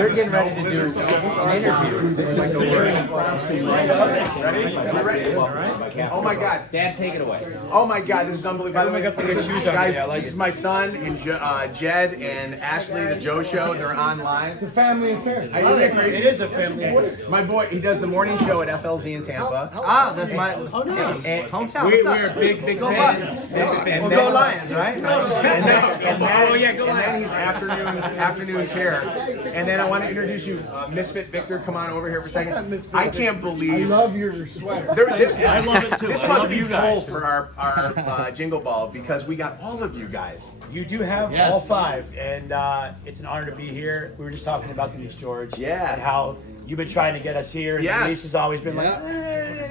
They're getting ready to do an interview. Ready? Oh my God. Dad, take it away. Oh my God, this is unbelievable. By the way, got the good shoes on. guys, Yeah, I like this it. is my son and Jed and Ashley, the Joe Show. They're online. It's a family affair. Isn't that crazy? It is a family affair. My boy, he does the morning show at FLZ in Tampa. Ah, that's my hometown. We're big Go fans. Bucks. Well, go Lions, right? And then he's afternoons here. And then I want to introduce you, Misfit Victor. Come on over here for a second. I can't I believe. love your sweater. I love it too. This I must love be you cool guys. for our Jingle Ball because we got all of you guys. You do have Yes. all five, and it's an honor to be here. We were just talking about Denise George. Yeah. And how you've been trying to get us here. And Yes. Denise has always been like,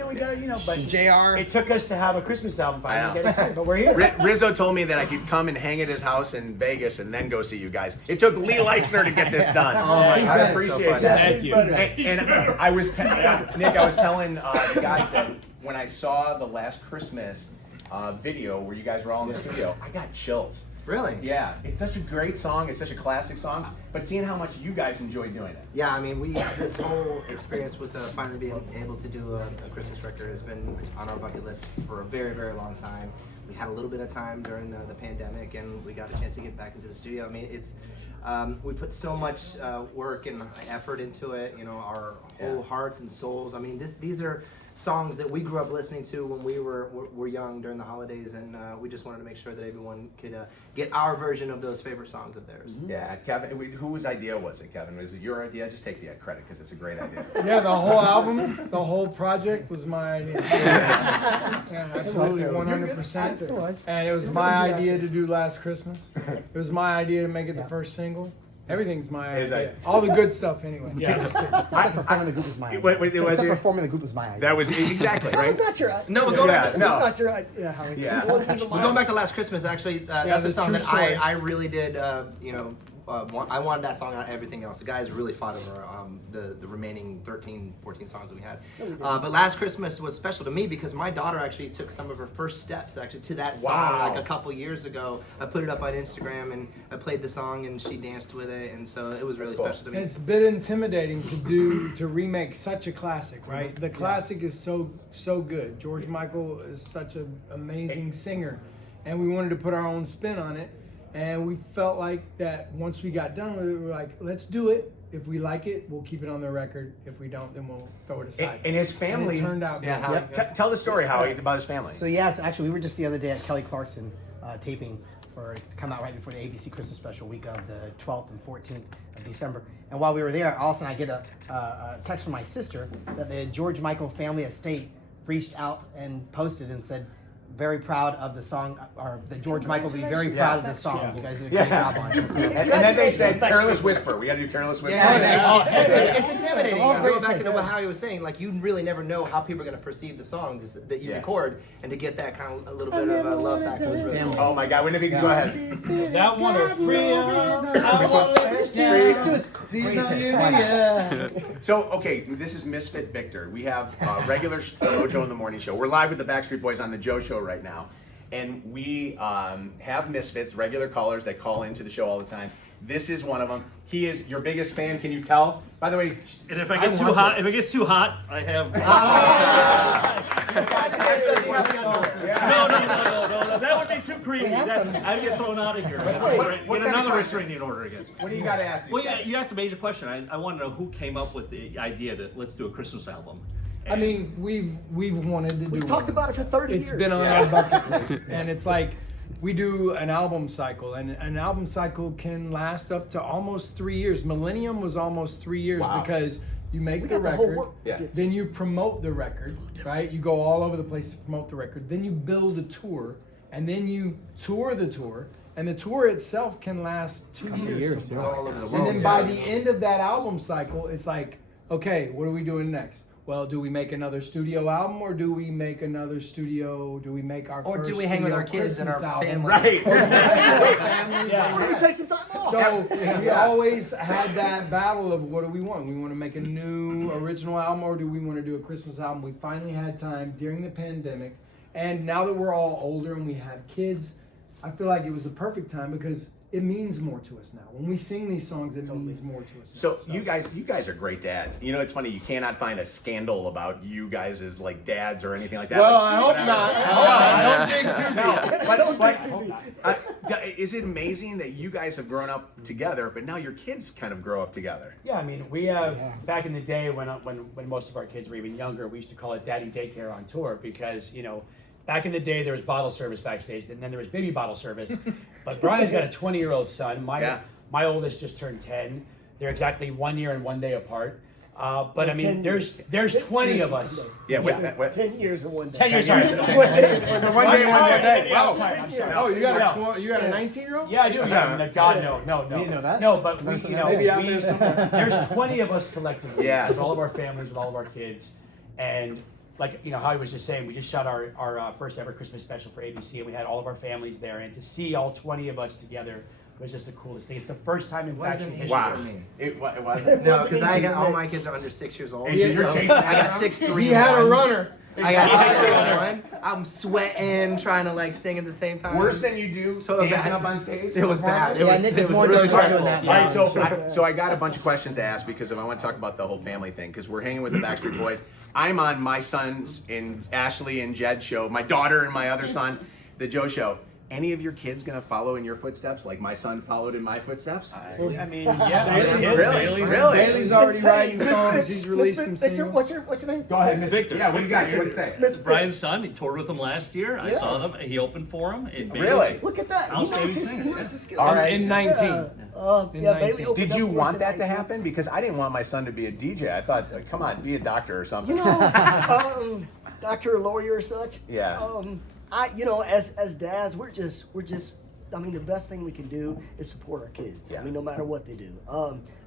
we got but JR. it took us to have a Christmas album I know. finally to get us here, but we're here. Rizzo told me that I could come and hang at his house in Vegas and then go see you guys. It took Lee Leifner to get this done. I appreciate that. Thank you. And I was Nick, I was telling the guys that when I saw the Last Christmas video where you guys were all in the studio, I got chills. Really? Yeah, it's such a great song. It's such a classic song. But seeing how much you guys enjoy doing it. Yeah, I mean, this whole experience with finally being able to do a Christmas record has been on our bucket list for a very, very long time. We had a little bit of time during the pandemic, and we got a chance to get back into the studio. I mean, it's we put so much work and effort into it. You know, our whole hearts and souls. I mean, these are songs that we grew up listening to when we were young during the holidays, and we just wanted to make sure that everyone could get our version of those favorite songs of theirs. Yeah, Kevin, whose idea was it, Kevin? Was it your idea? Just take the credit because it's a great idea. Yeah, the whole album, the whole project was my idea. Yeah, absolutely, 100%. And it was my idea to do Last Christmas. It was my idea to make it the first single. Everything's my Is idea. that- All the good stuff, anyway. Yeah. Except for forming the group was my idea. Wait, it was Except your- for forming the group was my idea. That was exactly right. It's not your idea. No, but going back to, It's no. not your idea, Howie. Yeah. It wasn't even but my going back to Last Christmas, actually, that's the a song true that story. I really did. I wanted that song on everything else. The guys really fought over the remaining 13, 14 songs that we had. But Last Christmas was special to me because my daughter actually took some of her first steps actually to that song Wow. like a couple years ago. I put it up on Instagram and I played the song and she danced with it, and so it was really That's cool. special to me. It's a bit intimidating to remake such a classic, right? The classic is so good. George Michael is such an amazing singer, and we wanted to put our own spin on it. And we felt like that once we got done with it, we were like, let's do it. If we like it, we'll keep it on the record. If we don't, then we'll throw it aside. And his family. And it turned out good. Yeah, tell the story, Howie, about his family. So yes, actually, we were just the other day at Kelly Clarkson taping for to come out right before the ABC Christmas special week of the 12th and 14th of December. And while we were there, all of a sudden I get a text from my sister that the George Michael family estate reached out and posted and said, very proud of the song, or the George Michael will be very proud of this song. You guys did a great job on it. And then they said Careless Whisper. We got to do Careless Whisper. It's intimidating. All Going great back to things. what Howie was saying, like you really never know how people are going to perceive the songs that you record, and to get that kind of a little bit of love back was really cool. Oh my God, wouldn't it be? Go ahead. That one or Freedom. I wanna Let's do this crazy. So, okay, this is Misfit Victor. We have regular Mojo in the Morning Show. We're live with the Backstreet Boys on the Joe Show right now. And we have Misfits, regular callers that call into the show all the time. This is one of them. He is your biggest fan, can you tell? By the way, And if I get too hot, I have. No, that would be too creepy. I'd get thrown out of here. what Get kind another of restraining order against me. what do you got to ask these Well, guys? you asked a major question. I want to know who came up with the idea that let's do a Christmas album. I mean, we've wanted to do. We've talked about it for 30 years. It's been on our bucket list, and it's like we do an album cycle, and an album cycle can last up to almost 3 years. Millennium was almost 3 years because you make the got the whole record, work- Yeah. then you promote the record, right? You go all over the place to promote the record. Then you build a tour, and then you tour the tour, and the tour itself can last 2 years. sometimes. All over the And world. then by the end of that album cycle, it's like, okay, what are we doing next? Well, do we make another studio album, or do we make another studio? Do we make our Or first do we hang with studio our kids and our Christmas album? families? Right. Families Maybe take some time off. so we always had that battle of what do we want? We want to make a new original album, or do we want to do a Christmas album? We finally had time during the pandemic, and now that we're all older and we have kids, I feel like it was the perfect time because it means more to us now. When we sing these songs, it means more to us now. So you guys are great dads. You know, it's funny, you cannot find a scandal about you guys as like dads or anything like that. Well, Like, I hope not. Don't dig too deep. Is it amazing that you guys have grown up together, but now your kids kind of grow up together? Yeah, I mean, we have back in the day when most of our kids were even younger, we used to call it daddy daycare on tour because, you know, back in the day there was bottle service backstage and then there was baby bottle service. But Brian's got a 20-year-old son. My oldest just turned 10. They're exactly 1 year and 1 day apart. But I mean, there's 20 of us. Yeah, what? 10 years and 1 day. 10 years, sorry. 1 day, 1 day. Wow. Wow. I'm sorry. Oh, you got a 19-year-old? Yeah, I do. Yeah. God, no. You didn't know that? No, but we, you know, Maybe out there somewhere. there's 20 of us collectively. Yeah. With all of our families, with all of our kids, and like you know, Howie was just saying, we just shot our first ever Christmas special for ABC, and we had all of our families there, and to see all 20 of us together was just the coolest thing. It's the first time in fashion history. Wow. For me. It wasn't? No, because I got all my kids are under 6 years old. Hey, So you're chasing I got 6'3". He had a runner. I got 6'1". I'm sweating, trying to like sing at the same time. Worse than you do So dancing bad. up on stage? It was bad. It Yeah, was, Nick it is was more really than stressful. that. All right, so I got a bunch of questions to ask because I want to talk about the whole family thing because we're hanging with the Backstreet Boys. I'm on my son's and Ashley and Jed's show, my daughter and my other son, the Joe Show. Any of your kids gonna follow in your footsteps like my son followed in my footsteps? I mean, yeah. Really? Bailey's already writing songs. He's released some Victor, singles. what's your name? Go ahead, Miss Victor. Yeah, what do you got? What do you say? Miss Brian's son, he toured with him last year. I Yeah. saw them. He opened for him. It made Really? it- Look at that. He Outstanding knows his, singer, he yeah. knows his skills. All right. In 19. In Yeah, 19. Bailey opened Did up you for us want in that to 19. happen? Because I didn't want my son to be a DJ. I thought, come on, be a doctor or something. You know, doctor or lawyer or such. Yeah. As dads, we're just. I mean, the best thing we can do is support our kids. Yeah. I mean, no matter what they do.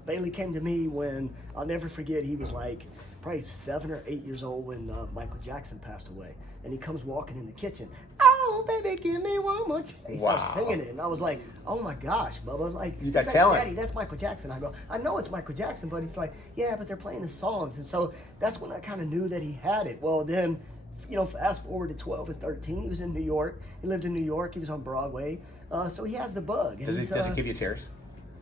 Bailey came to me when I'll never forget. He was like probably 7 or 8 years old when Michael Jackson passed away, and he comes walking in the kitchen. Oh, baby, give me one more chance. He starts Wow. singing it, and I was like, oh my gosh, Bubba, like You got he's like, talent. Daddy, that's Michael Jackson. I go, I know it's Michael Jackson, but he's like, yeah, but they're playing his songs, and so that's when I kind of knew that he had it. Well, then, fast forward to 12 and 13, he was in New York. He lived in New York. He was on Broadway, so he has the bug. And Does he's, it give you tears?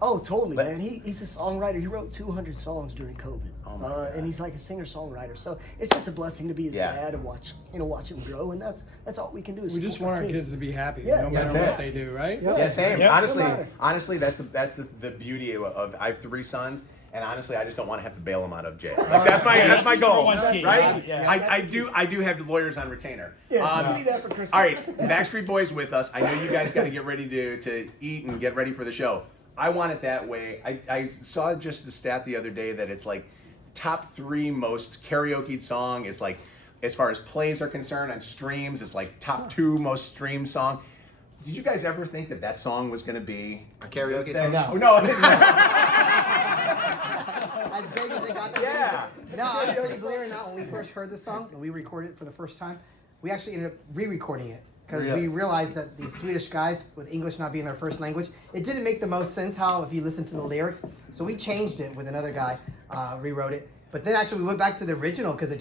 Oh, totally, But- man. He's a songwriter. He wrote 200 songs during COVID, Oh my God. and he's like a singer-songwriter. So it's just a blessing to be his Yeah. dad and watch him grow. And that's all we can do. Is We just support want our kids to be happy, Yeah, no matter that's what it. they do, right? Yeah. Yeah, same. Yep. Honestly, No matter. that's the beauty of I have 3 sons, and honestly, I just don't want to have to bail them out of jail. Like, that's my goal, That's- right? yeah. I do have lawyers on retainer. Yeah, give me that for Christmas. All right, Backstreet Boys with us. I know you guys got to get ready to eat and get ready for the show. I want it that way. I saw just the stat the other day that it's like top 3 most karaoke song is like, as far as plays are concerned on streams, it's like top 2 most streamed song. Did you guys ever think that song was going to be A karaoke that- song? No. As big as it got to Yeah. be. No, honestly, believe it or not, when we first heard the song and we recorded it for the first time, we actually ended up re-recording it because Really? we realized that these Swedish guys, with English not being their first language, it didn't make the most sense how if you listen to the lyrics. So we changed it with another guy, rewrote it. But then actually we went back to the original because it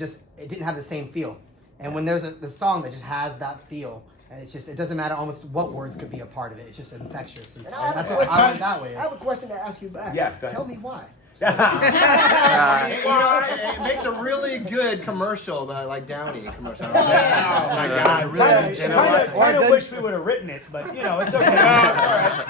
didn't have the same feel. And when there's the song that just has that feel, and it doesn't matter almost what words could be a part of it. It's just infectious. And And I have that's a what question. I like that way. I have a question to ask you back. Yeah, go ahead. Tell me why. It makes a really good commercial, like Downey commercial. Oh my God. Really genuine. Kind of wish we would have written it, but you know, it's okay.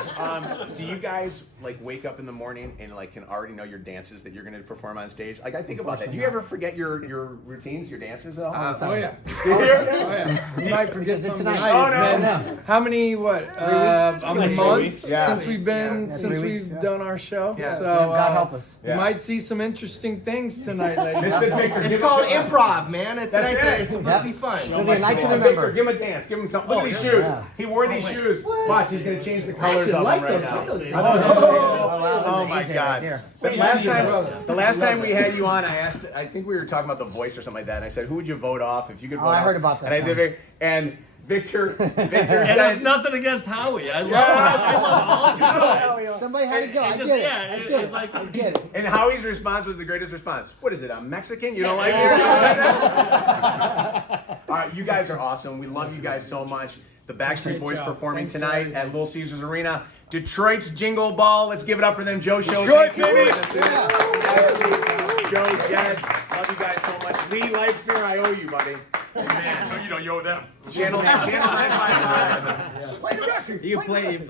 Do you guys like wake up in the morning and like can already know your dances that you're going to perform on stage? Like I think about that. Do you ever forget your routines, your dances at all? Oh yeah. Do you? Oh yeah. We might forget Because something tonight. tonight. Oh, It's no. been how many a Like 3 month weeks. Yeah. since we've been Yeah, since 3 we've weeks, yeah. done our show. Yeah. So God help us. You might see some interesting things tonight, ladies. Misfit Victor, It's give called him- improv, man. That's it. It's supposed to be fun. It'll be a night to Victor, remember. give him a dance. Give him something. Look at these shoes. Yeah. He wore these shoes. Watch, he's going to change the colors of them like right those. now. Like those. Oh my AJ right God! there. The last time we had you on, I think we were talking about The Voice or something like that, and I said, "Who would you vote off if you could vote?" I off?" heard about this And I did, and Victor And said, nothing against Howie. I love all you guys. Somebody had to go. I It get just- it. yeah, I it get was it. like- I get it. and Howie's response was the greatest response. What is it? I'm Mexican? You don't like me? All right, you guys are awesome. We love you guys so much. The Backstreet Great Boys job. performing Thanks for tonight having at me. Little Caesars Arena. Detroit's Jingle Ball. Let's give it up for them. Joe Show. Detroit, Thank you for baby. joining us today. Joe, Jed, love you guys so much. Lee Leitsner, I owe you, buddy. Man, You know, you owe them. Channel 955. Play the record. You Play the play. record.